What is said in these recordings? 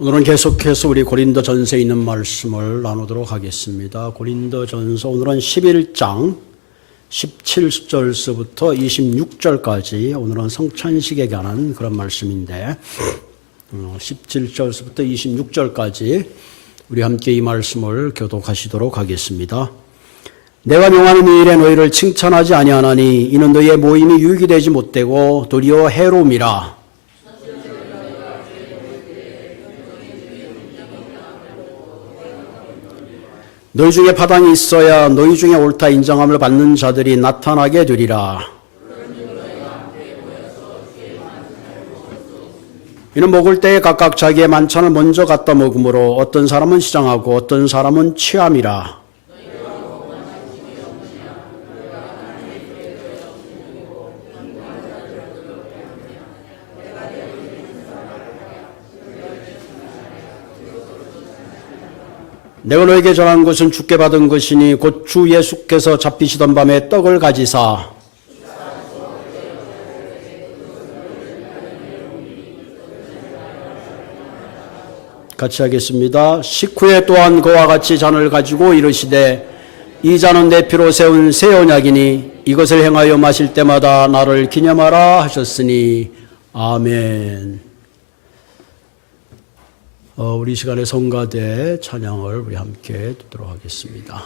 오늘은 계속해서 우리 고린도전서에 있는 말씀을 나누도록 하겠습니다. 고린도전서 오늘은 11장 17절서부터 26절까지 오늘은 성찬식에 관한 그런 말씀인데 17절서부터 26절까지 우리 함께 이 말씀을 교독하시도록 하겠습니다. 내가 명하는 이 일에 너희를 칭찬하지 아니하나니 이는 너희의 모임이 유익이 되지 못되고 도리어 해로움이라. 너희 중에 파당이 있어야 너희 중에 옳다 인정함을 받는 자들이 나타나게 되리라. 이는 먹을 때에 각각 자기의 만찬을 먼저 갖다 먹으므로 어떤 사람은 시장하고 어떤 사람은 취함이라. 내가 너에게 전한 것은 주께 받은 것이니 곧 주 예수께서 잡히시던 밤에 떡을 가지사 같이 하겠습니다. 식후에 또한 그와 같이 잔을 가지고 이르시되 이 잔은 내 피로 세운 새 언약이니 이것을 행하여 마실 때마다 나를 기념하라 하셨으니 아멘. 우리 시간에 성가대 찬양을 우리 함께 듣도록 하겠습니다.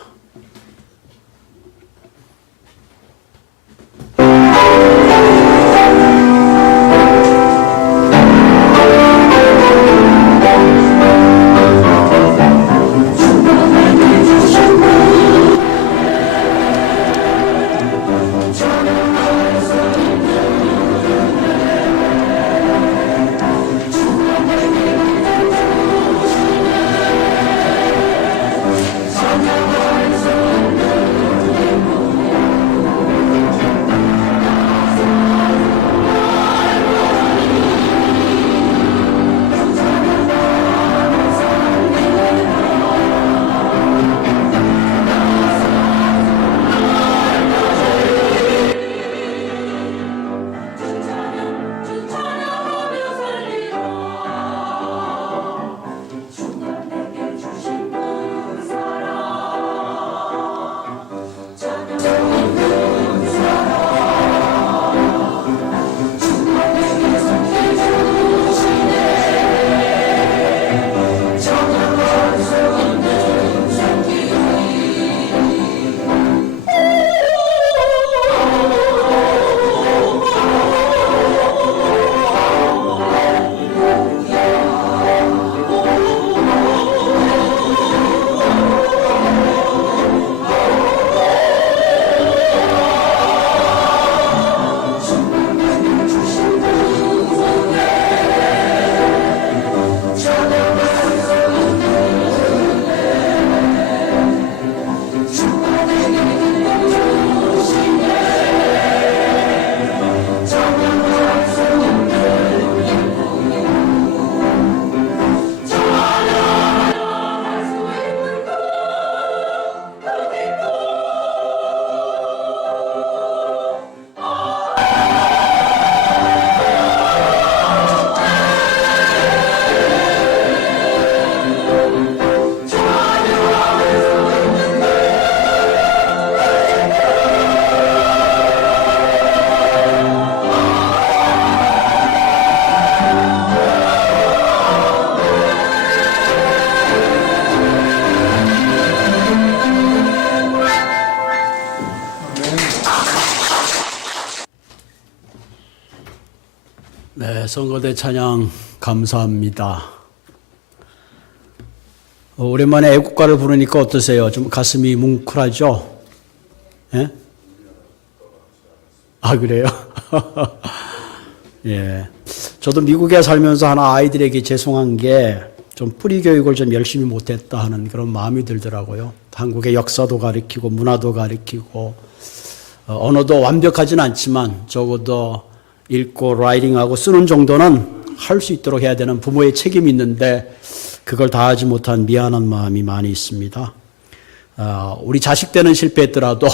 네, 성가대 찬양 감사합니다. 오랜만에 애국가를 부르니까 어떠세요? 좀 가슴이 뭉클하죠? 예? 아, 그래요? 예. 저도 미국에 살면서 하나 아이들에게 죄송한 게 좀 뿌리 교육을 좀 열심히 못했다 하는 그런 마음이 들더라고요. 한국의 역사도 가르치고 문화도 가르치고 언어도 완벽하진 않지만 적어도 읽고 라이팅하고 쓰는 정도는 할 수 있도록 해야 되는 부모의 책임이 있는데 그걸 다 하지 못한 미안한 마음이 많이 있습니다. 우리 자식 때는 실패했더라도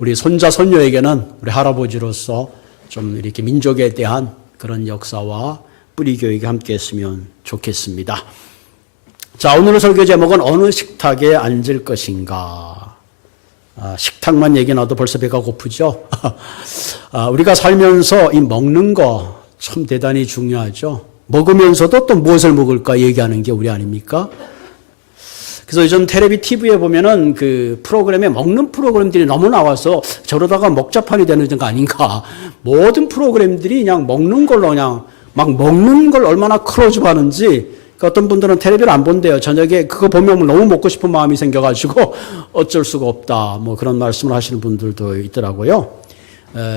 우리 손자 손녀에게는 우리 할아버지로서 좀 이렇게 민족에 대한 그런 역사와 뿌리 교육에 함께 했으면 좋겠습니다. 자, 오늘의 설교 제목은 어느 식탁에 앉을 것인가. 식탁만 얘기 나도 벌써 배가 고프죠? 우리가 살면서 이 먹는 거 참 대단히 중요하죠. 먹으면서도 또 무엇을 먹을까 얘기하는 게 우리 아닙니까? 그래서 요즘 텔레비 TV에 보면은 그 프로그램에 먹는 프로그램들이 너무 나와서 저러다가 먹자판이 되는 거 아닌가. 모든 프로그램들이 그냥 먹는 걸로 그냥 막 먹는 걸 얼마나 클로즈업 하는지. 그러니까 어떤 분들은 텔레비를 안 본대요. 저녁에 그거 보면 너무 먹고 싶은 마음이 생겨가지고 어쩔 수가 없다. 뭐 그런 말씀을 하시는 분들도 있더라고요.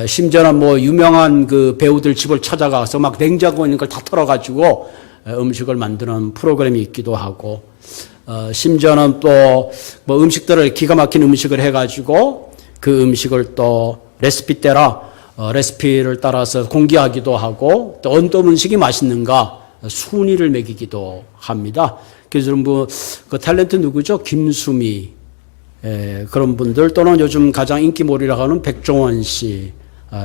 심지어는 뭐 유명한 그 배우들 집을 찾아가서 막 냉장고 있는 걸 다 털어가지고 음식을 만드는 프로그램이 있기도 하고, 심지어는 또 뭐 음식들을 기가 막힌 음식을 해가지고 그 음식을 또 레시피를 따라서 공개하기도 하고, 또 어떤 음식이 맛있는가 순위를 매기기도 합니다. 그래서 뭐 그 탤런트 누구죠? 김수미. 그런 분들, 또는 요즘 가장 인기몰이라고 하는 백종원 씨,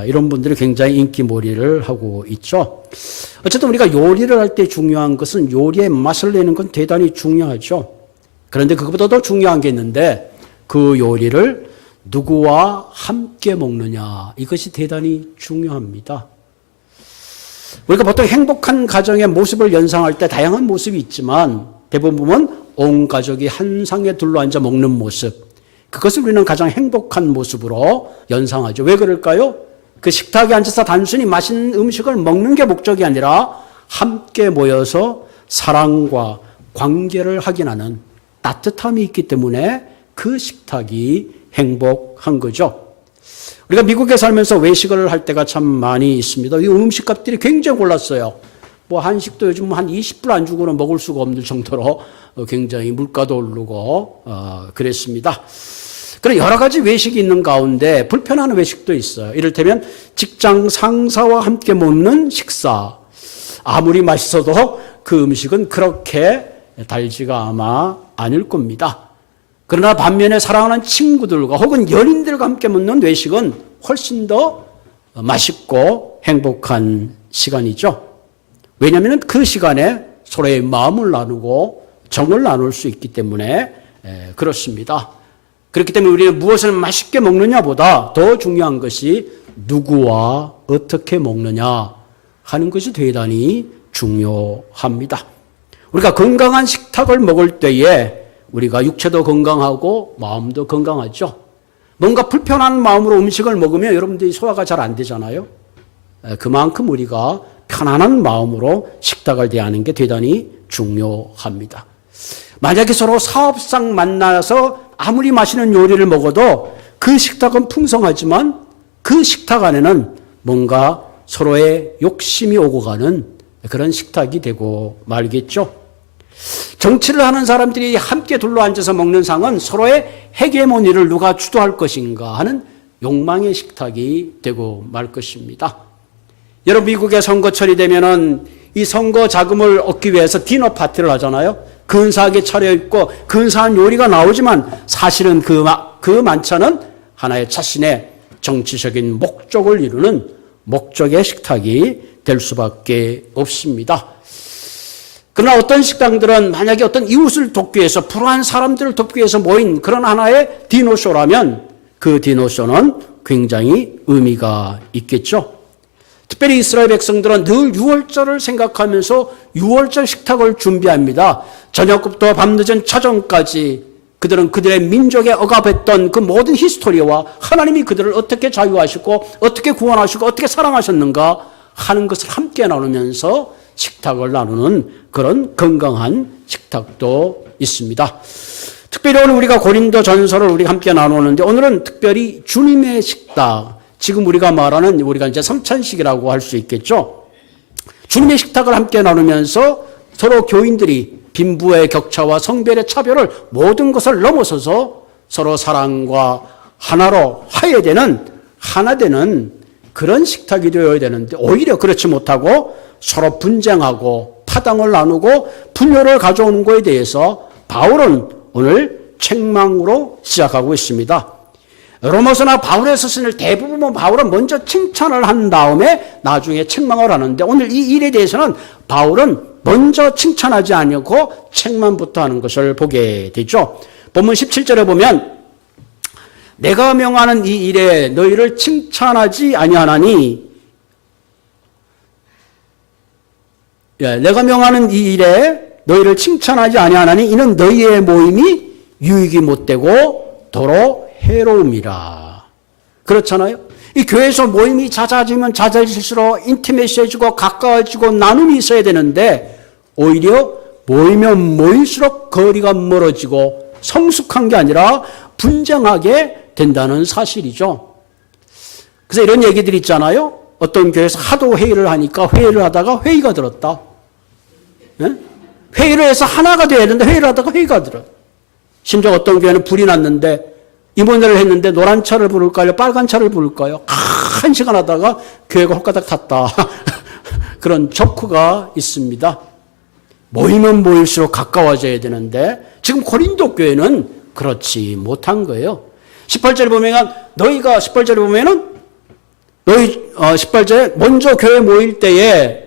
이런 분들이 굉장히 인기몰이를 하고 있죠. 어쨌든 우리가 요리를 할 때 중요한 것은 요리의 맛을 내는 건 대단히 중요하죠. 그런데 그것보다 더 중요한 게 있는데 그 요리를 누구와 함께 먹느냐, 이것이 대단히 중요합니다. 우리가 보통 행복한 가정의 모습을 연상할 때 다양한 모습이 있지만 대부분은 온 가족이 한 상에 둘러앉아 먹는 모습, 그것을 우리는 가장 행복한 모습으로 연상하죠. 왜 그럴까요? 그 식탁에 앉아서 단순히 맛있는 음식을 먹는 게 목적이 아니라 함께 모여서 사랑과 관계를 확인하는 따뜻함이 있기 때문에 그 식탁이 행복한 거죠. 우리가 미국에 살면서 외식을 할 때가 참 많이 있습니다. 이 음식값들이 굉장히 올랐어요. 뭐 한식도 요즘 한 20불 안 주고는 먹을 수가 없는 정도로 굉장히 물가도 오르고 그랬습니다. 그런 여러 가지 외식이 있는 가운데 불편한 외식도 있어요. 이를테면 직장 상사와 함께 먹는 식사. 아무리 맛있어도 그 음식은 그렇게 달지가 아마 않을 겁니다. 그러나 반면에 사랑하는 친구들과 혹은 연인들과 함께 먹는 외식은 훨씬 더 맛있고 행복한 시간이죠. 왜냐하면 그 시간에 서로의 마음을 나누고 정을 나눌 수 있기 때문에 그렇습니다. 그렇기 때문에 우리는 무엇을 맛있게 먹느냐보다 더 중요한 것이 누구와 어떻게 먹느냐 하는 것이 대단히 중요합니다. 우리가 건강한 식탁을 먹을 때에 우리가 육체도 건강하고 마음도 건강하죠. 뭔가 불편한 마음으로 음식을 먹으면 여러분들이 소화가 잘 안 되잖아요. 그만큼 우리가 편안한 마음으로 식탁을 대하는 게 대단히 중요합니다. 만약에 서로 사업상 만나서 아무리 맛있는 요리를 먹어도 그 식탁은 풍성하지만 그 식탁 안에는 뭔가 서로의 욕심이 오고 가는 그런 식탁이 되고 말겠죠. 정치를 하는 사람들이 함께 둘러앉아서 먹는 상은 서로의 헤게모니를 누가 주도할 것인가 하는 욕망의 식탁이 되고 말 것입니다. 여러분, 미국의 선거철이 되면은 이 선거 자금을 얻기 위해서 디너 파티를 하잖아요. 근사하게 차려입고 근사한 요리가 나오지만 사실은 그 만찬은 하나의 자신의 정치적인 목적을 이루는 목적의 식탁이 될 수밖에 없습니다. 그러나 어떤 식당들은 만약에 어떤 이웃을 돕기 위해서, 불우한 사람들을 돕기 위해서 모인 그런 하나의 디너쇼라면 그 디너쇼는 굉장히 의미가 있겠죠. 특별히 이스라엘 백성들은 늘 유월절을 생각하면서 유월절 식탁을 준비합니다. 저녁부터 밤늦은 자정까지 그들은 그들의 민족에 억압했던 그 모든 히스토리와 하나님이 그들을 어떻게 자유하시고 어떻게 구원하시고 어떻게 사랑하셨는가 하는 것을 함께 나누면서 식탁을 나누는 그런 건강한 식탁도 있습니다. 특별히 오늘 우리가 고린도 전서를 우리가 함께 나누는데 오늘은 특별히 주님의 식탁, 지금 우리가 말하는 우리가 이제 성찬식이라고 할 수 있겠죠. 주님의 식탁을 함께 나누면서 서로 교인들이 빈부의 격차와 성별의 차별을 모든 것을 넘어서서 서로 사랑과 하나로 화해되는, 하나 되는 그런 식탁이 되어야 되는데 오히려 그렇지 못하고 서로 분쟁하고 파당을 나누고 분열을 가져오는 것에 대해서 바울은 오늘 책망으로 시작하고 있습니다. 로마서나 바울에서 쓰는 대부분 바울은 먼저 칭찬을 한 다음에 나중에 책망을 하는데 오늘 이 일에 대해서는 바울은 먼저 칭찬하지 않고 책망부터 하는 것을 보게 되죠. 본문 17절에 보면 내가 명하는 이 일에 너희를 칭찬하지 아니하나니 내가 명하는 이 일에 너희를 칭찬하지 아니하나니 이는 너희의 모임이 유익이 못되고 도로 해로움이라. 그렇잖아요. 이 교회에서 모임이 잦아지면 잦아질수록 인티메시해지고 가까워지고 나눔이 있어야 되는데 오히려 모이면 모일수록 거리가 멀어지고 성숙한 게 아니라 분쟁하게 된다는 사실이죠. 그래서 이런 얘기들이 있잖아요. 어떤 교회에서 하도 회의를 하니까 회의를 하다가 회의가 들었다. 네? 회의를 해서 하나가 돼야 되는데 회의를 하다가 회의가 들어. 심지어 어떤 교회는 불이 났는데 임원회를 했는데 노란 차를 부를까요? 빨간 차를 부를까요? 한 시간 하다가 교회가 홀가닥 탔다. 그런 조크가 있습니다. 모이면 모일수록 가까워져야 되는데 지금 고린도 교회는 그렇지 못한 거예요. 18절에 보면 너희가 18절에 보면은 너희 18절에 먼저 교회 모일 때에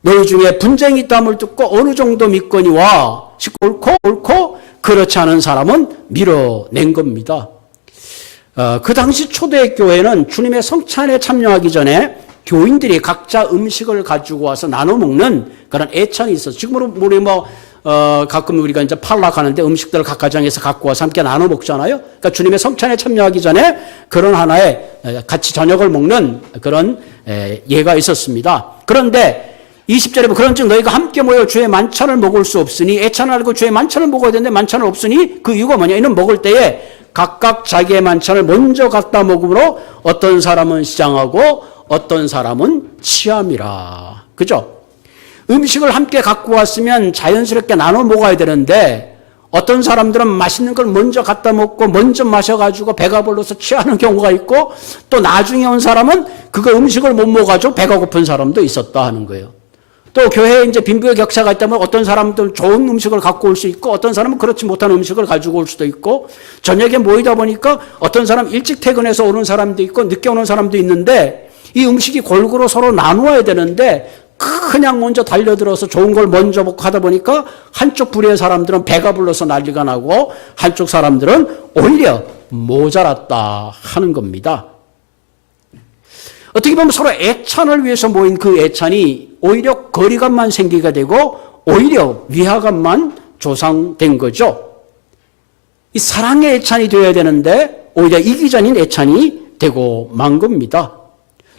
너희 중에 분쟁이 있다함을 듣고 어느 정도 믿거니와 옳고 그렇지 않은 사람은 밀어낸 겁니다. 그 당시 초대교회는 주님의 성찬에 참여하기 전에 교인들이 각자 음식을 가지고 와서 나눠 먹는 그런 애찬이 있었어요. 지금은 우리 가끔 우리가 이제 팔락하는데 음식들을 각 가정에서 갖고 와서 함께 나눠 먹잖아요. 그러니까 주님의 성찬에 참여하기 전에 그런 하나의 같이 저녁을 먹는 그런 예가 있었습니다. 그런데 20절에 보면 그런즉 너희가 함께 모여 주의 만찬을 먹을 수 없으니 애찬을 알고 주의 만찬을 먹어야 되는데 만찬을 없으니 그 이유가 뭐냐. 이는 먹을 때에 각각 자기의 만찬을 먼저 갖다 먹으므로 어떤 사람은 시장하고 어떤 사람은 취함이라. 그죠? 음식을 함께 갖고 왔으면 자연스럽게 나눠 먹어야 되는데 어떤 사람들은 맛있는 걸 먼저 갖다 먹고 먼저 마셔가지고 배가 불러서 취하는 경우가 있고 또 나중에 온 사람은 그거 음식을 못 먹어가지고 배가 고픈 사람도 있었다 하는 거예요. 또 교회에 이제 빈부격차가 있다면 어떤 사람들은 좋은 음식을 갖고 올 수 있고 어떤 사람은 그렇지 못한 음식을 가지고 올 수도 있고 저녁에 모이다 보니까 어떤 사람 일찍 퇴근해서 오는 사람도 있고 늦게 오는 사람도 있는데 이 음식이 골고루 서로 나누어야 되는데 그냥 먼저 달려들어서 좋은 걸 먼저 먹고 하다 보니까 한쪽 부류의 사람들은 배가 불러서 난리가 나고 한쪽 사람들은 오히려 모자랐다 하는 겁니다. 어떻게 보면 서로 애찬을 위해서 모인 그 애찬이 오히려 거리감만 생기게 되고 오히려 위화감만 조성된 거죠. 이 사랑의 애찬이 되어야 되는데 오히려 이기적인 애찬이 되고 만 겁니다.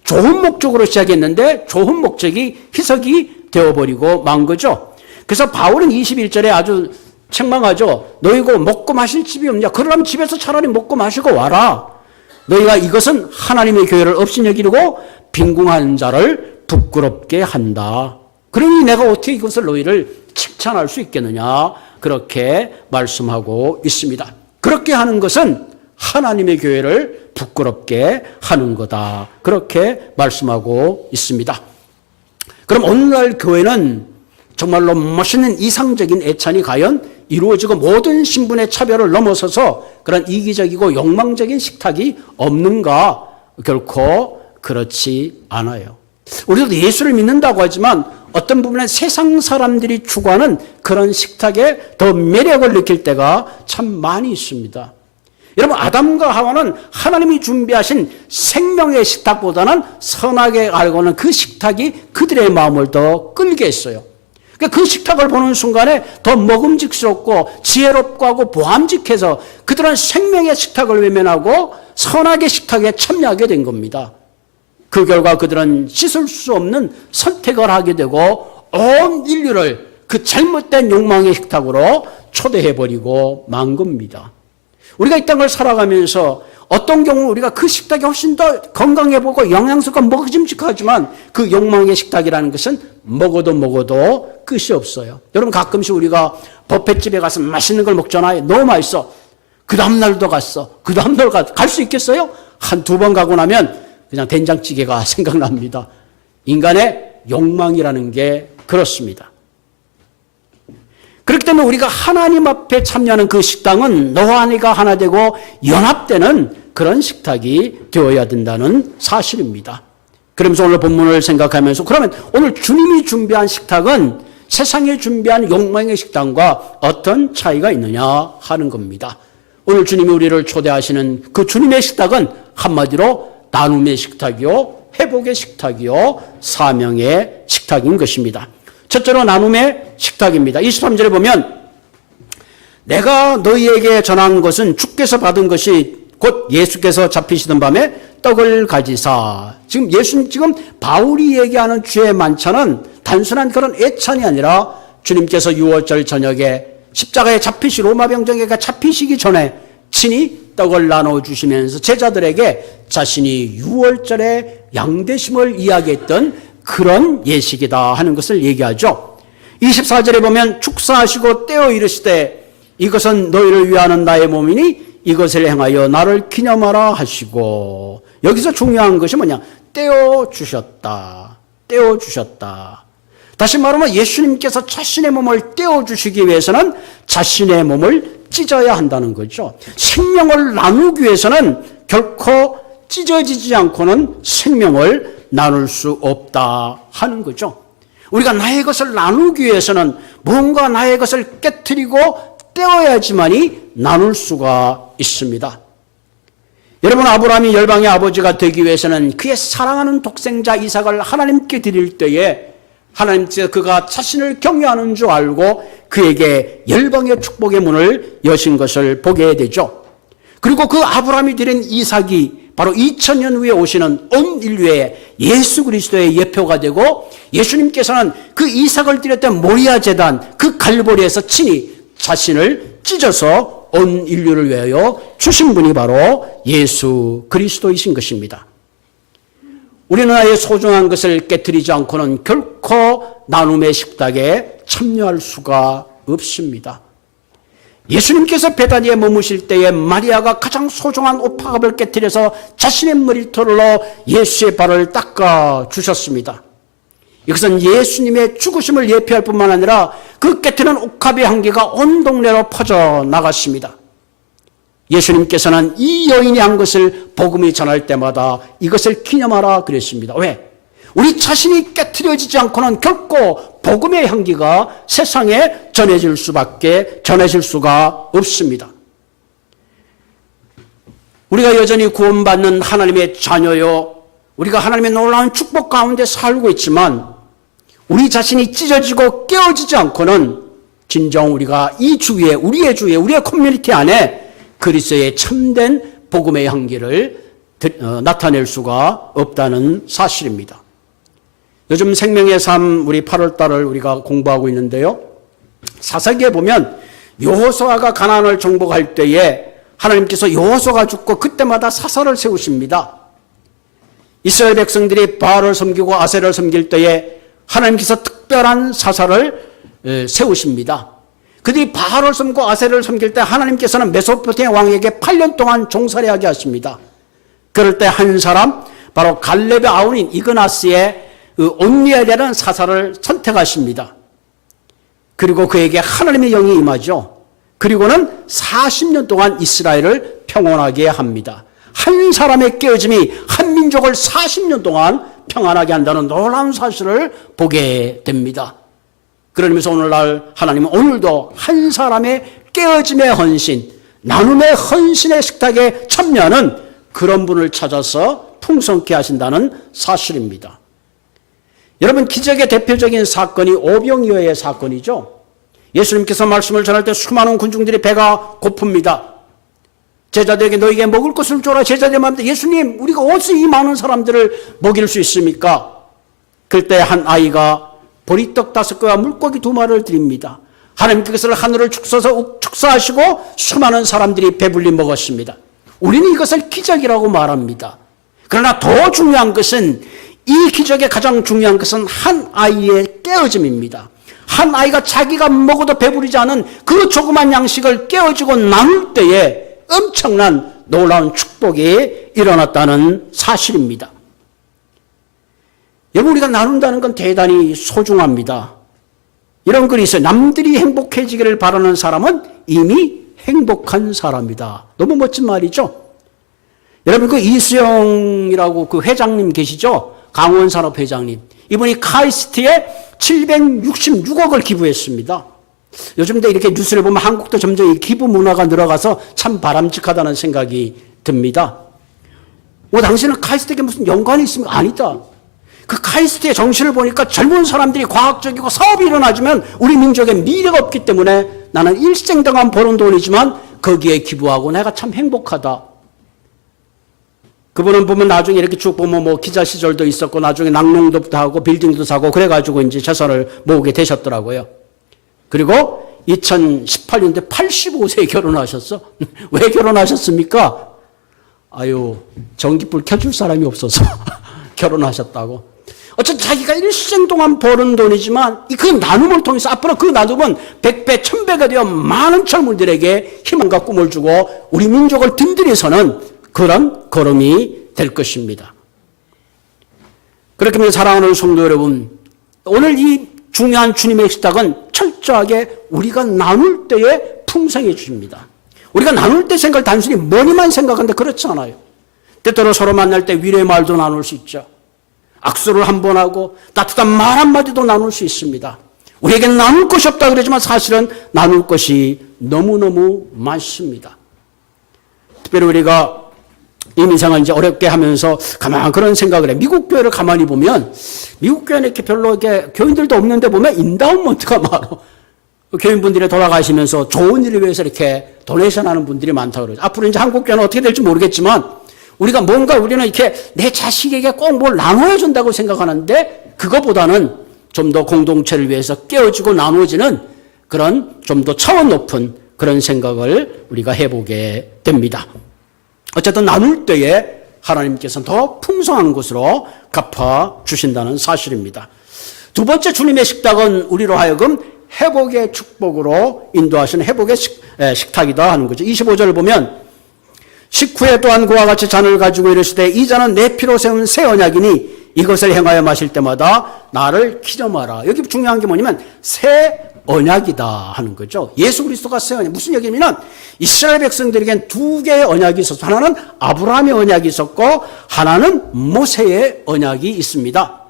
좋은 목적으로 시작했는데 좋은 목적이 희석이 되어버리고 만 거죠. 그래서 바울은 21절에 아주 책망하죠. 너희가 먹고 마실 집이 없냐? 그러려면 집에서 차라리 먹고 마시고 와라. 너희가 이것은 하나님의 교회를 업신여기고 빈궁한 자를 부끄럽게 한다. 그러니 내가 어떻게 이것을 너희를 칭찬할 수 있겠느냐? 그렇게 말씀하고 있습니다. 그렇게 하는 것은 하나님의 교회를 부끄럽게 하는 거다. 그렇게 말씀하고 있습니다. 그럼 오늘날 교회는 정말로 멋있는 이상적인 애찬이 과연 이루어지고 모든 신분의 차별을 넘어서서 그런 이기적이고 욕망적인 식탁이 없는가? 결코 그렇지 않아요. 우리도 예수를 믿는다고 하지만 어떤 부분에 세상 사람들이 추구하는 그런 식탁에 더 매력을 느낄 때가 참 많이 있습니다. 여러분, 아담과 하와는 하나님이 준비하신 생명의 식탁보다는 선하게 알고는 그 식탁이 그들의 마음을 더 끌게 했어요. 그 식탁을 보는 순간에 더 먹음직스럽고 지혜롭고 하고 보암직해서 그들은 생명의 식탁을 외면하고 선악의 식탁에 참여하게 된 겁니다. 그 결과 그들은 씻을 수 없는 선택을 하게 되고 온 인류를 그 잘못된 욕망의 식탁으로 초대해버리고 만 겁니다. 우리가 이 땅을 살아가면서 어떤 경우 우리가 그 식탁이 훨씬 더 건강해 보고 영양소가 먹음직하지만 그 욕망의 식탁이라는 것은 먹어도 끝이 없어요. 여러분, 가끔씩 우리가 뷔페집에 가서 맛있는 걸 먹잖아요. 너무 맛있어. 그 다음날도 갔어. 그 다음날 갈 수 있겠어요? 한 두 번 가고 나면 그냥 된장찌개가 생각납니다. 인간의 욕망이라는 게 그렇습니다. 그렇기 때문에 우리가 하나님 앞에 참여하는 그 식당은 너와 내가 하나 되고 연합되는 그런 식탁이 되어야 된다는 사실입니다. 그러면서 오늘 본문을 생각하면서 그러면 오늘 주님이 준비한 식탁은 세상에 준비한 욕망의 식탁과 어떤 차이가 있느냐 하는 겁니다. 오늘 주님이 우리를 초대하시는 그 주님의 식탁은 한마디로 나눔의 식탁이요, 회복의 식탁이요, 사명의 식탁인 것입니다. 첫째로 나눔의 식탁입니다. 23절에 보면 내가 너희에게 전한 것은 주께서 받은 것이 곧 예수께서 잡히시던 밤에 떡을 가지사. 지금 바울이 얘기하는 주의 만찬은 단순한 그런 애찬이 아니라 주님께서 6월절 저녁에 십자가에 로마 병정에게 잡히시기 전에 친히 떡을 나눠주시면서 제자들에게 자신이 6월절의 양대심을 이야기했던 그런 예식이다 하는 것을 얘기하죠. 24절에 보면 축사하시고 떼어 이르시되 이것은 너희를 위하는 나의 몸이니 이것을 행하여 나를 기념하라 하시고, 여기서 중요한 것이 뭐냐? 떼어주셨다. 떼어주셨다. 다시 말하면 예수님께서 자신의 몸을 떼어주시기 위해서는 자신의 몸을 찢어야 한다는 거죠. 생명을 나누기 위해서는 결코 찢어지지 않고는 생명을 나눌 수 없다 하는 거죠. 우리가 나의 것을 나누기 위해서는 뭔가 나의 것을 깨트리고 떼어야지만이 나눌 수가 있습니다. 여러분, 아브라함이 열방의 아버지가 되기 위해서는 그의 사랑하는 독생자 이삭을 하나님께 드릴 때에 하나님께서 그가 자신을 경외하는 줄 알고 그에게 열방의 축복의 문을 여신 것을 보게 되죠. 그리고 그 아브라함이 드린 이삭이 바로 2000년 후에 오시는 온 인류의 예수 그리스도의 예표가 되고, 예수님께서는 그 이삭을 드렸던 모리아 제단 그 갈보리에서 친히 자신을 찢어서 온 인류를 위하여 주신 분이 바로 예수 그리스도이신 것입니다. 우리는 나의 소중한 것을 깨트리지 않고는 결코 나눔의 식탁에 참여할 수가 없습니다. 예수님께서 베다니에 머무실 때에 마리아가 가장 소중한 옷파갑을 깨트려서 자신의 머리털로 예수의 발을 닦아 주셨습니다. 이것은 예수님의 죽으심을 예표할 뿐만 아니라 그 깨트린 옥합의 향기가 온 동네로 퍼져 나갔습니다. 예수님께서는 이 여인이 한 것을 복음이 전할 때마다 이것을 기념하라 그랬습니다. 왜? 우리 자신이 깨트려지지 않고는 결코 복음의 향기가 세상에 전해질 수가 없습니다. 우리가 여전히 구원받는 하나님의 자녀요, 우리가 하나님의 놀라운 축복 가운데 살고 있지만 우리 자신이 찢어지고 깨어지지 않고는 진정 우리가 이 주위에, 우리의 커뮤니티 안에 그리스도의 참된 복음의 향기를 나타낼 수가 없다는 사실입니다. 요즘 생명의 삶 우리 8월 달을 우리가 공부하고 있는데요. 사사기에 보면 여호수아가 가나안을 정복할 때에 하나님께서 여호수아가 죽고 그때마다 사사를 세우십니다. 이스라엘 백성들이 바알을 섬기고 아세를 섬길 때에 하나님께서 특별한 사사를 세우십니다. 그들이 바알을 섬고 아세를 섬길 때 하나님께서는 메소포타미아 왕에게 8년 동안 종살이하게 하십니다. 그럴 때 한 사람, 바로 갈렙의 아우인 이그나스의 온니엘이라는 사사를 선택하십니다. 그리고 그에게 하나님의 영이 임하죠. 그리고는 40년 동안 이스라엘을 평온하게 합니다. 한 사람의 깨어짐이 한 민족을 40년 동안 평안하게 한다는 놀라운 사실을 보게 됩니다. 그러면서 오늘날 하나님은 오늘도 한 사람의 깨어짐의 헌신, 나눔의 헌신의 식탁에 참여하는 그런 분을 찾아서 풍성케 하신다는 사실입니다. 여러분, 기적의 대표적인 사건이 오병이어의 사건이죠. 예수님께서 말씀을 전할 때 수많은 군중들이 배가 고픕니다. 제자들에게 너에게 먹을 것을 줘라. 제자들이 말합니다. 예수님, 우리가 어디서 이 많은 사람들을 먹일 수 있습니까? 그때 한 아이가 보리떡 5개와 물고기 2마리를 드립니다. 하나님께서 하늘을 축사하시고 수많은 사람들이 배불리 먹었습니다. 우리는 이것을 기적이라고 말합니다. 그러나 더 중요한 것은, 이 기적의 가장 중요한 것은 한 아이의 깨어짐입니다. 한 아이가 자기가 먹어도 배부르지 않은 그 조그만 양식을 깨어지고 나눌 때에 엄청난 놀라운 축복이 일어났다는 사실입니다. 여러분, 우리가 나눈다는 건 대단히 소중합니다. 이런 글이 있어요. 남들이 행복해지기를 바라는 사람은 이미 행복한 사람이다. 너무 멋진 말이죠. 여러분 그 이수영이라고 그 회장님 계시죠? 강원산업회장님. 이분이 카이스트에 766억을 기부했습니다. 요즘 이렇게 뉴스를 보면 한국도 점점 이 기부 문화가 늘어가서 참 바람직하다는 생각이 듭니다. 당신은 카이스트에게 무슨 연관이 있습니까? 아니다. 그 카이스트의 정신을 보니까 젊은 사람들이 과학적이고 사업이 일어나주면 우리 민족의 미래가 없기 때문에 나는 일생 동안 버는 돈이지만 거기에 기부하고 내가 참 행복하다. 그분은 보면 나중에 이렇게 쭉 보면 뭐 기자 시절도 있었고 나중에 낙농도 하고 빌딩도 사고 그래가지고 이제 재산을 모으게 되셨더라고요. 그리고 2018년도에 85세에 결혼하셨어. 왜 결혼하셨습니까? 전기불 켜줄 사람이 없어서 결혼하셨다고. 어쨌든 자기가 일생 동안 버는 돈이지만 그 나눔을 통해서 앞으로 그 나눔은 100배, 1000배가 되어 많은 젊은들에게 희망과 꿈을 주고 우리 민족을 든든히 서는 그런 걸음이 될 것입니다. 그렇게 하면 사랑하는 성도 여러분, 오늘 이 중요한 주님의 식탁은 철저하게 우리가 나눌 때에 풍성해 주십니다. 우리가 나눌 때 생각을 단순히 머리만 생각하는데 그렇지 않아요. 때때로 서로 만날 때 위로의 말도 나눌 수 있죠. 악수를 한번 하고 따뜻한 말 한마디도 나눌 수 있습니다. 우리에게 나눌 것이 없다 그러지만 사실은 나눌 것이 너무너무 많습니다. 특별히 우리가 이민생활 이제 어렵게 하면서 가만 그런 생각을 해. 미국 교회를 가만히 보면 미국 교회는 이렇게 별로 이렇게 교인들도 없는데 보면 인다운먼트가 많아. 교인분들이 돌아가시면서 좋은 일을 위해서 이렇게 도네이션 하는 분들이 많다고 그러죠. 앞으로 이제 한국 교회는 어떻게 될지 모르겠지만 우리가 뭔가 우리는 이렇게 내 자식에게 꼭 뭘 나눠야 준다고 생각하는데 그거보다는 좀 더 공동체를 위해서 깨어지고 나눠지는 그런 좀 더 차원 높은 그런 생각을 우리가 해보게 됩니다. 어쨌든 나눌 때에 하나님께서는 더 풍성한 것으로 갚아주신다는 사실입니다. 두 번째 주님의 식탁은 우리로 하여금 회복의 축복으로 인도하시는 회복의 식탁이다 하는 거죠. 25절을 보면 식후에 또한 그와 같이 잔을 가지고 이르시되 이 잔은 내 피로 세운 새 언약이니 이것을 행하여 마실 때마다 나를 기념하라. 여기 중요한 게 뭐냐면 새 언약이다 하는 거죠. 예수 그리스도가 새 언약. 무슨 얘기냐면 이스라엘 백성들에겐 두 개의 언약이 있었어. 하나는 아브라함의 언약이 있었고 하나는 모세의 언약이 있습니다.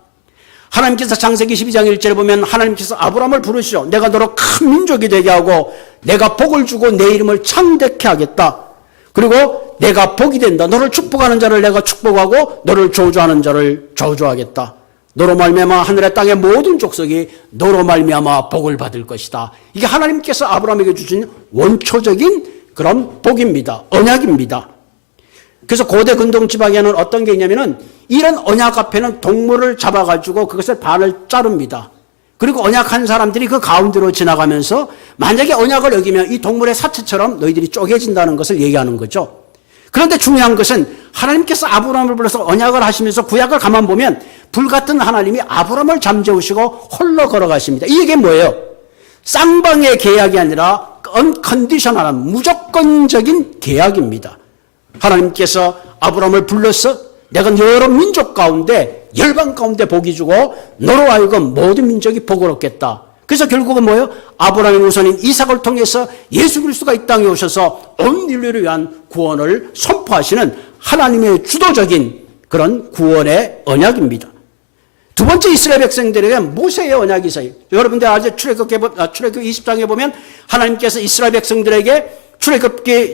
하나님께서 창세기 12장 1절에 보면 하나님께서 아브라함을 부르시오. 내가 너로 큰 민족이 되게 하고 내가 복을 주고 내 이름을 창대케 하겠다. 그리고 내가 복이 된다. 너를 축복하는 자를 내가 축복하고 너를 저주하는 자를 저주하겠다. 너로 말미암아 하늘의 땅의 모든 족속이 너로 말미암아 복을 받을 것이다. 이게 하나님께서 아브라함에게 주신 원초적인 그런 복입니다. 언약입니다. 그래서 고대 근동 지방에는 어떤 게 있냐면은 이런 언약 앞에는 동물을 잡아가지고 그것을 반을 자릅니다. 그리고 언약한 사람들이 그 가운데로 지나가면서 만약에 언약을 어기면 이 동물의 사체처럼 너희들이 쪼개진다는 것을 얘기하는 거죠. 그런데 중요한 것은 하나님께서 아브라함을 불러서 언약을 하시면서 구약을 가만 보면 불같은 하나님이 아브라함을 잠재우시고 홀로 걸어가십니다. 이 얘기는 뭐예요? 쌍방의 계약이 아니라 언컨디셔널한 무조건적인 계약입니다. 하나님께서 아브라함을 불러서 내가 여러 민족 가운데 열방 가운데 복이 주고 너로 하여금 모든 민족이 복을 얻겠다. 그래서 결국은 뭐예요? 아브라함의 우선인 이삭을 통해서 예수 그리스도가 이 땅에 오셔서 온 인류를 위한 구원을 선포하시는 하나님의 주도적인 그런 구원의 언약입니다. 두 번째 이스라엘 백성들에게 모세의 언약이 있어요. 여러분들 아직 출애굽기 20장에 보면 하나님께서 이스라엘 백성들에게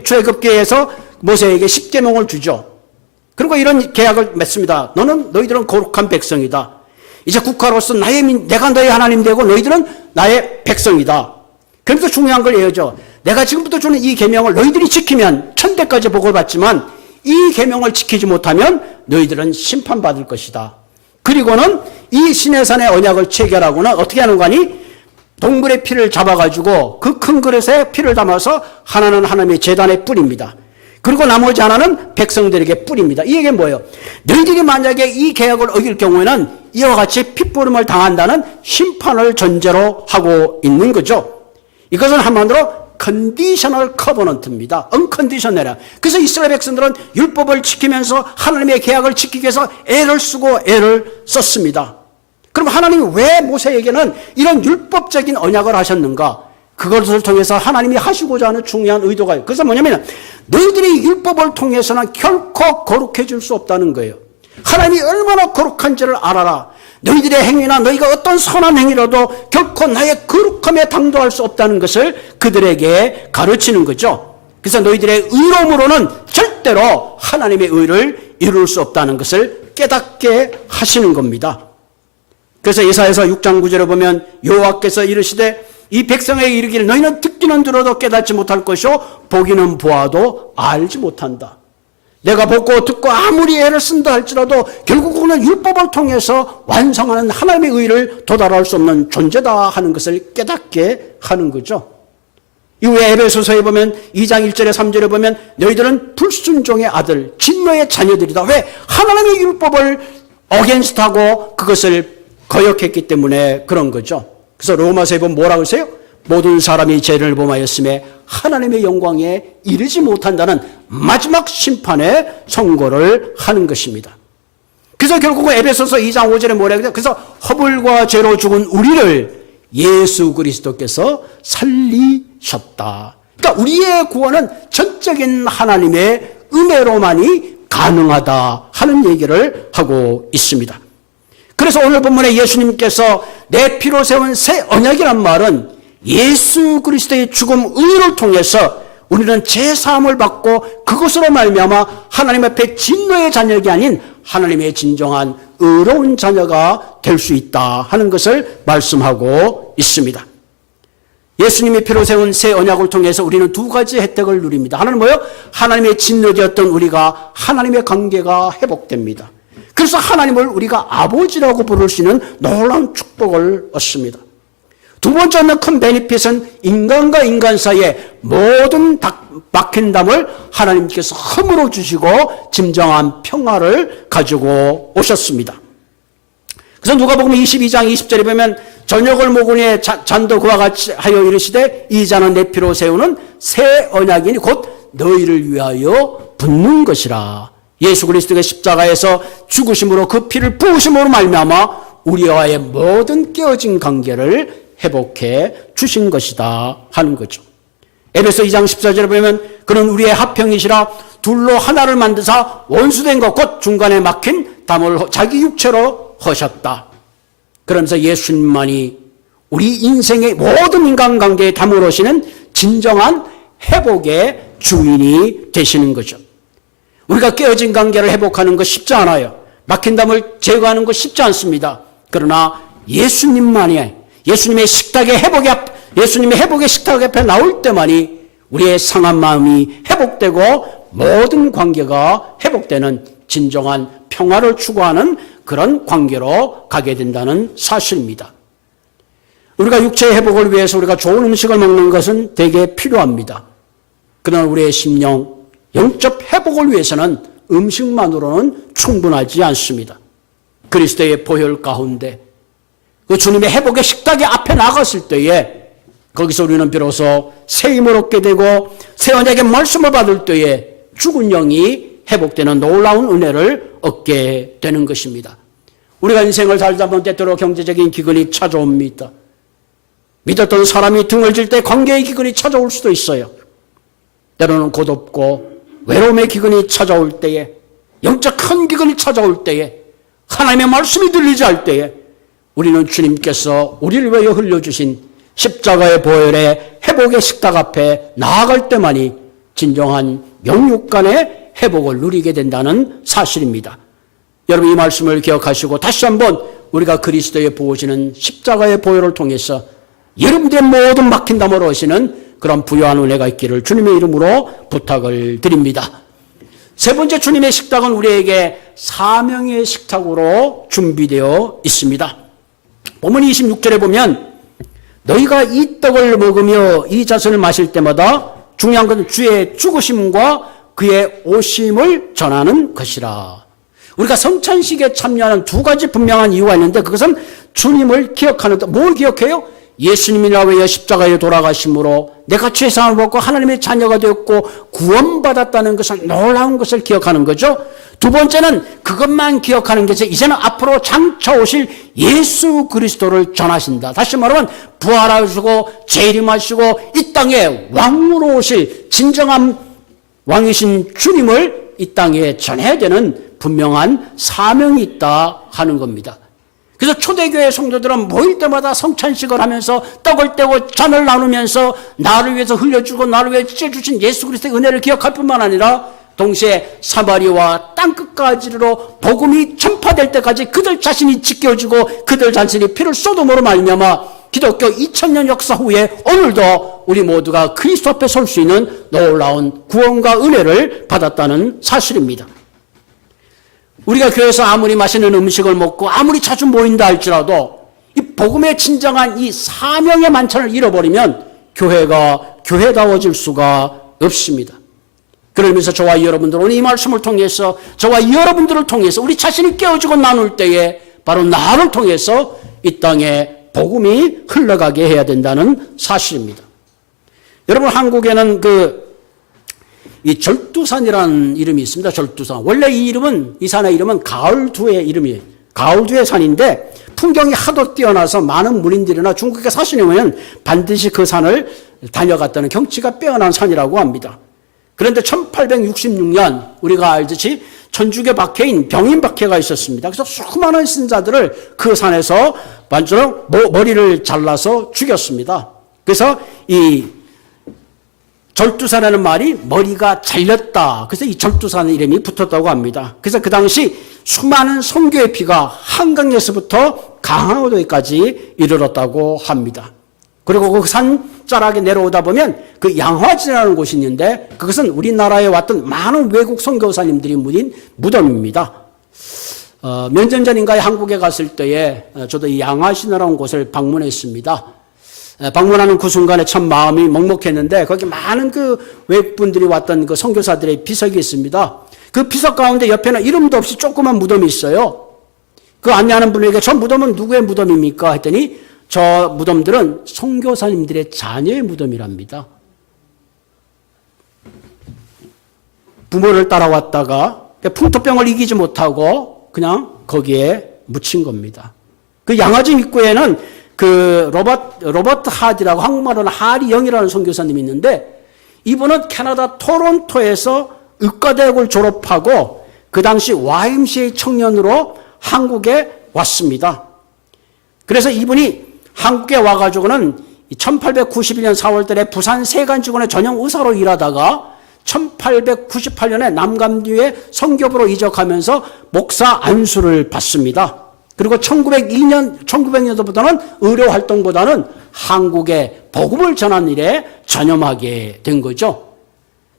출애굽기에서 모세에게 10계명을 주죠. 그리고 이런 계약을 맺습니다. 너희들은 거룩한 백성이다. 이제 국가로서 내가 너희 하나님 되고 너희들은 나의 백성이다. 그래서 중요한 걸 얘기하죠. 내가 지금부터 주는 이 계명을 너희들이 지키면 1000대까지 복을 받지만 이 계명을 지키지 못하면 너희들은 심판받을 것이다. 그리고는 이 시내산의 언약을 체결하고는 어떻게 하는 거니? 동물의 피를 잡아가지고 그 큰 그릇에 피를 담아서 하나는 하나님의 제단에 뿌립니다. 그리고 나머지 하나는 백성들에게 뿌립니다. 이 얘기는 뭐예요? 너희들이 만약에 이 계약을 어길 경우에는 이와 같이 핏부림을 당한다는 심판을 전제로 하고 있는 거죠. 이것은 한마디로 컨디셔널 커버넌트입니다. 언컨디셔널이야. 그래서 이스라엘 백성들은 율법을 지키면서 하나님의 계약을 지키기 위해서 애를 쓰고 애를 썼습니다. 그럼 하나님이 왜 모세에게는 이런 율법적인 언약을 하셨는가? 그것을 통해서 하나님이 하시고자 하는 중요한 의도가 있어요. 그래서 뭐냐면 너희들의 율법을 통해서는 결코 거룩해질 수 없다는 거예요. 하나님이 얼마나 거룩한지를 알아라. 너희들의 행위나 너희가 어떤 선한 행위라도 결코 나의 거룩함에 당도할 수 없다는 것을 그들에게 가르치는 거죠. 그래서 너희들의 의로움으로는 절대로 하나님의 의를 이룰 수 없다는 것을 깨닫게 하시는 겁니다. 그래서 예사야서 6장 9절에 보면 여호와께서 이르시되 이 백성에게 이르기를 너희는 듣기는 들어도 깨닫지 못할 것이요 보기는 보아도 알지 못한다. 내가 보고 듣고 아무리 애를 쓴다 할지라도 결국은 율법을 통해서 완성하는 하나님의 의를 도달할 수 없는 존재다 하는 것을 깨닫게 하는 거죠. 이후에 에베소서에 보면 2장 1절에 3절에 보면 너희들은 불순종의 아들 진노의 자녀들이다. 왜? 하나님의 율법을 어게인스트하고 그것을 거역했기 때문에 그런 거죠. 그래서 로마서에 보면 뭐라고 했어요? 모든 사람이 죄를 범하였음에 하나님의 영광에 이르지 못한다는 마지막 심판의 선고를 하는 것입니다. 그래서 결국은 에베소서 2장 5절에 뭐라고 해요? 그래서 허물과 죄로 죽은 우리를 예수 그리스도께서 살리셨다. 그러니까 우리의 구원은 전적인 하나님의 은혜로만이 가능하다 하는 얘기를 하고 있습니다. 그래서 오늘 본문에 예수님께서 내 피로 세운 새 언약이란 말은 예수 그리스도의 죽음 의를 통해서 우리는 죄사함을 받고 그것으로 말미암아 하나님 앞에 진노의 자녀가 아닌 하나님의 진정한 의로운 자녀가 될 수 있다 하는 것을 말씀하고 있습니다. 예수님의 피로 세운 새 언약을 통해서 우리는 두 가지 혜택을 누립니다. 하나는 뭐예요? 하나님의 진노되었던 우리가 하나님의 관계가 회복됩니다. 그래서 하나님을 우리가 아버지라고 부를 수 있는 놀라운 축복을 얻습니다. 두 번째 얻는 큰 베니핏은 인간과 인간 사이에 모든 막힌 담을 하나님께서 허물어 주시고 진정한 평화를 가지고 오셨습니다. 그래서 누가복음 22장 20절에 보면 저녁을 먹으니 잔도 그와 같이 하여 이르시되 이 잔은 내 피로 세우는 새 언약이니 곧 너희를 위하여 붓는 것이라. 예수 그리스도의 십자가에서 죽으심으로 그 피를 부으심으로 말미암아 우리와의 모든 깨어진 관계를 회복해 주신 것이다 하는 거죠. 에베소 2장 14절에 보면 그는 우리의 합형이시라 둘로 하나를 만드사 원수된 것 곧 중간에 막힌 담을 자기 육체로 허셨다. 그러면서 예수님만이 우리 인생의 모든 인간관계에 담을 오시는 진정한 회복의 주인이 되시는 거죠. 우리가 깨어진 관계를 회복하는 것 쉽지 않아요. 막힌 담을 제거하는 것 쉽지 않습니다. 그러나 예수님만이 예수님의 회복의 식탁 앞에 나올 때만이 우리의 상한 마음이 회복되고 모든 관계가 회복되는 진정한 평화를 추구하는 그런 관계로 가게 된다는 사실입니다. 우리가 육체의 회복을 위해서 우리가 좋은 음식을 먹는 것은 되게 필요합니다. 그러나 우리의 심령, 영적 회복을 위해서는 음식만으로는 충분하지 않습니다. 그리스도의 보혈 가운데 그 주님의 회복의 식탁의 앞에 나갔을 때에 거기서 우리는 비로소 새 힘을 얻게 되고 새 언약의 말씀을 받을 때에 죽은 영이 회복되는 놀라운 은혜를 얻게 되는 것입니다. 우리가 인생을 살다 보면 때때로 경제적인 기근이 찾아옵니다. 믿었던 사람이 등을 질 때 관계의 기근이 찾아올 수도 있어요. 때로는 고독고 외로움의 기근이 찾아올 때에 영적 큰 기근이 찾아올 때에 하나님의 말씀이 들리지 않을 때에 우리는 주님께서 우리를 위하여 흘려주신 십자가의 보혈의 회복의 식탁 앞에 나아갈 때만이 진정한 영육 간의 회복을 누리게 된다는 사실입니다. 여러분 이 말씀을 기억하시고 다시 한번 우리가 그리스도의 부어지는 십자가의 보혈을 통해서 여러분들의 모든 막힌 담을 오시는 그런 부유한 은혜가 있기를 주님의 이름으로 부탁을 드립니다. 세 번째 주님의 식탁은 우리에게 사명의 식탁으로 준비되어 있습니다. 본문 26절에 보면 너희가 이 떡을 먹으며 이 젖을 마실 때마다 중요한 것은 주의 죽으심과 그의 오심을 전하는 것이라. 우리가 성찬식에 참여하는 두 가지 분명한 이유가 있는데 그것은 주님을 기억하는 것. 뭘 기억해요? 예수님이라 위하여 십자가에 돌아가심으로 내가 죄사함을 받고 하나님의 자녀가 되었고 구원받았다는 것은 놀라운 것을 기억하는 거죠. 두 번째는 그것만 기억하는 것이 이제는 앞으로 장차 오실 예수 그리스도를 전하신다. 다시 말하면 부활하시고 재림하시고 이 땅에 왕으로 오실 진정한 왕이신 주님을 이 땅에 전해야 되는 분명한 사명이 있다 하는 겁니다. 그래서 초대교회 성도들은 모일 때마다 성찬식을 하면서 떡을 떼고 잔을 나누면서 나를 위해서 흘려주고 나를 위해 찢어주신 예수 그리스도의 은혜를 기억할 뿐만 아니라 동시에 사마리아와 땅끝까지로 복음이 전파될 때까지 그들 자신이 지켜주고 그들 자신이 피를 쏟음으로 말미암아 기독교 2000년 역사 후에 오늘도 우리 모두가 그리스도 앞에 설 수 있는 놀라운 구원과 은혜를 받았다는 사실입니다. 우리가 교회에서 아무리 맛있는 음식을 먹고 아무리 자주 모인다 할지라도 이 복음의 진정한 이 사명의 만찬을 잃어버리면 교회가 교회다워질 수가 없습니다. 그러면서 저와 여러분들 오늘 이 말씀을 통해서 저와 여러분들을 통해서 우리 자신이 깨어지고 나눌 때에 바로 나를 통해서 이 땅에 복음이 흘러가게 해야 된다는 사실입니다. 여러분 한국에는 이 절두산이라는 이름이 있습니다. 절두산. 원래 이 산의 이름은 가을두의 이름이에요. 가을두의 산인데 풍경이 하도 뛰어나서 많은 문인들이나 중국에 사시려면 반드시 그 산을 다녀갔다는 경치가 빼어난 산이라고 합니다. 그런데 1866년 우리가 알듯이 천주교 박해인 병인박해가 있었습니다. 그래서 수많은 신자들을 그 산에서 완전히 머리를 잘라서 죽였습니다. 그래서 이 절두산이라는 말이 머리가 잘렸다. 그래서 이 절두산 이름이 붙었다고 합니다. 그래서 그 당시 수많은 선교의 피가 한강에서부터 강화도까지 이르렀다고 합니다. 그리고 그 산자락에 내려오다 보면 그 양화진이라는 곳이 있는데 그것은 우리나라에 왔던 많은 외국 선교사님들이 묻은 무덤입니다. 몇 년 전인가에 한국에 갔을 때에 저도 이 양화진이라는 곳을 방문했습니다. 방문하는 그 순간에 참 마음이 먹먹했는데 거기 많은 그 외국분들이 왔던 그 선교사들의 비석이 있습니다. 그 비석 가운데 옆에는 이름도 없이 조그만 무덤이 있어요. 그 안내하는 분에게 저 무덤은 누구의 무덤입니까? 했더니 저 무덤들은 선교사님들의 자녀의 무덤이랍니다. 부모를 따라왔다가 풍토병을 이기지 못하고 그냥 거기에 묻힌 겁니다. 그 양화진 입구에는 그 로버트 하디라고 한국말로는 하리영이라는 선교사님이 있는데 이분은 캐나다 토론토에서 의과대학을 졸업하고 그 당시 YMCA 청년으로 한국에 왔습니다. 그래서 이분이 한국에 와가지고는 1891년 4월 달에 부산 세관직원의 전형 의사로 일하다가 1898년에 남감주의 선교부로 이적하면서 목사 안수를 받습니다. 그리고 1900년도부터는 의료 활동보다는 한국에 복음을 전하는 일에 전념하게 된 거죠.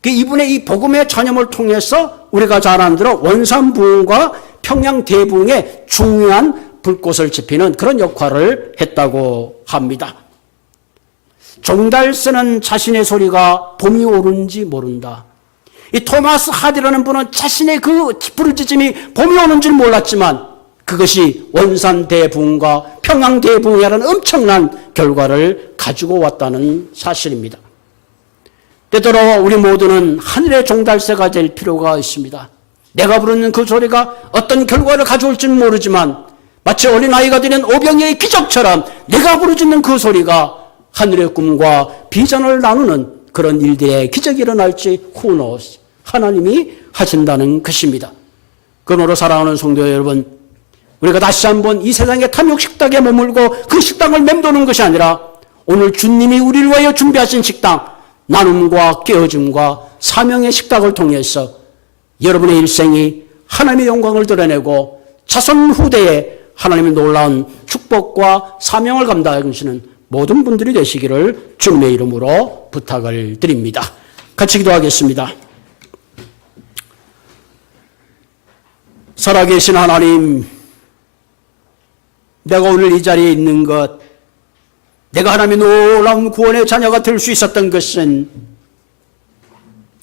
이분의 이 복음의 전념을 통해서 우리가 잘 아는 대로 원산부흥과 평양대부흥에 중요한 불꽃을 지피는 그런 역할을 했다고 합니다. 종달새는 자신의 소리가 봄이 오는지 모른다. 이 토마스 하디라는 분은 자신의 그 부르짖음이 봄이 오는 줄 몰랐지만 그것이 원산대부흥과 평양대부흥이라는 엄청난 결과를 가지고 왔다는 사실입니다. 때때로 우리 모두는 하늘의 종달새가 될 필요가 있습니다. 내가 부르는 그 소리가 어떤 결과를 가져올지는 모르지만 마치 어린아이가 되는 오병이의 기적처럼 내가 부르짖는 그 소리가 하늘의 꿈과 비전을 나누는 그런 일들의 기적이 일어날지 who knows. 하나님이 하신다는 것입니다. 그러므로 사랑하는 성도 여러분, 우리가 다시 한번 이 세상의 탐욕 식당에 머물고 그 식당을 맴도는 것이 아니라 오늘 주님이 우리를 위하여 준비하신 식당, 나눔과 깨어짐과 사명의 식탁을 통해서 여러분의 일생이 하나님의 영광을 드러내고 자손 후대에 하나님의 놀라운 축복과 사명을 감당하시는 모든 분들이 되시기를 주님의 이름으로 부탁을 드립니다. 같이 기도하겠습니다. 살아계신 하나님, 내가 오늘 이 자리에 있는 것, 내가 하나님의 놀라운 구원의 자녀가 될 수 있었던 것은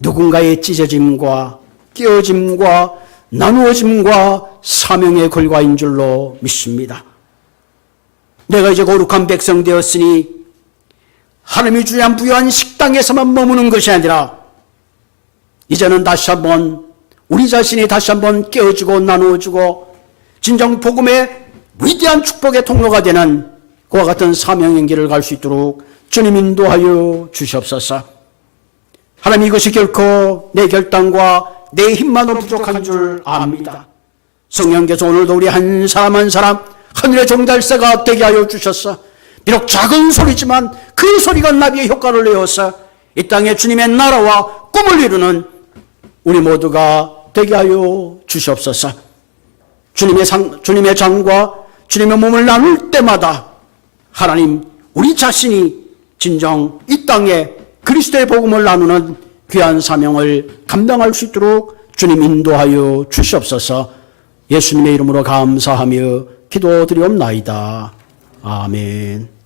누군가의 찢어짐과 깨어짐과 나누어짐과 사명의 결과인 줄로 믿습니다. 내가 이제 거룩한 백성 되었으니 하나님이 주ям 부여한 식당에서만 머무는 것이 아니라 이제는 다시 한번 우리 자신이 다시 한번 깨어지고 나누어지고 진정 복음의 위대한 축복의 통로가 되는 그와 같은 사명의 길을 갈 수 있도록 주님 인도하여 주시옵소서. 하나님, 이것이 결코 내 결단과 내 힘만으로 부족한 줄 압니다. 성령께서 오늘도 우리 한 사람 한 사람 하늘의 종달새가 되게 하여 주셨어. 비록 작은 소리지만 그 소리가 나비의 효과를 내어서 이 땅에 주님의 나라와 꿈을 이루는 우리 모두가 되게 하여 주시옵소서. 주님의 장과 주님의 몸을 나눌 때마다 하나님, 우리 자신이 진정 이 땅에 그리스도의 복음을 나누는 귀한 사명을 감당할 수 있도록 주님 인도하여 주시옵소서. 예수님의 이름으로 감사하며 기도드리옵나이다. 아멘.